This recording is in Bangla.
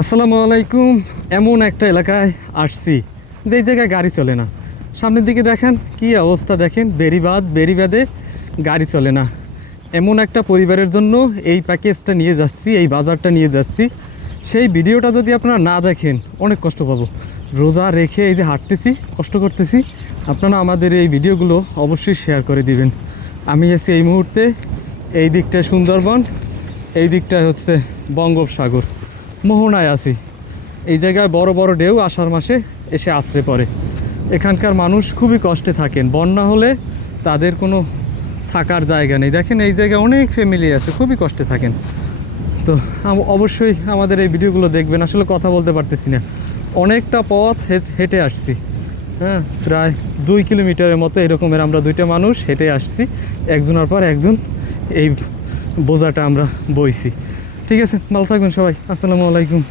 আসসালামু আলাইকুম। এমন একটা এলাকায় আসছি যেই জায়গায় গাড়ি চলে না। সামনের দিকে দেখেন কি অবস্থা, দেখেন বেরিবাদে গাড়ি চলে না। এমন একটা পরিবারের জন্য এই প্যাকেজটা নিয়ে যাচ্ছি, এই বাজারটা নিয়ে যাচ্ছি। সেই ভিডিওটা যদি আপনারা না দেখেন অনেক কষ্ট পাবো। রোজা রেখে এই যে হাঁটতেছি, কষ্ট করতেছি, আপনারা আমাদের এই ভিডিওগুলো অবশ্যই শেয়ার করে দিবেন। আমি আছি এই মুহূর্তে এই দিকটায় সুন্দরবন, এই দিকটায় হচ্ছে বঙ্গোপসাগর, মোহনায় আছি। এই জায়গায় বড় বড় ঢেউ আষাঢ় মাসে এসে আছড়ে পড়ে। এখানকার মানুষ খুবই কষ্টে থাকেন। বন্যা হলে তাদের কোনো থাকার জায়গা নেই। দেখেন এই জায়গায় অনেক ফ্যামিলি আছে, খুবই কষ্টে থাকেন। তো অবশ্যই আমাদের এই ভিডিওগুলো দেখবেন। আসলে কথা বলতে পারতেছি না, অনেকটা পথ হেঁটে আসছি। হ্যাঁ, প্রায় 2 কিলোমিটারের মতো এরকমের আমরা দুইটা মানুষ হেঁটে আসছি, একজনের পর একজন এই বোঝাটা আমরা বইছি। ঠিক আছে, ভালো থাকবেন সবাই। আসসালামু আলাইকুম।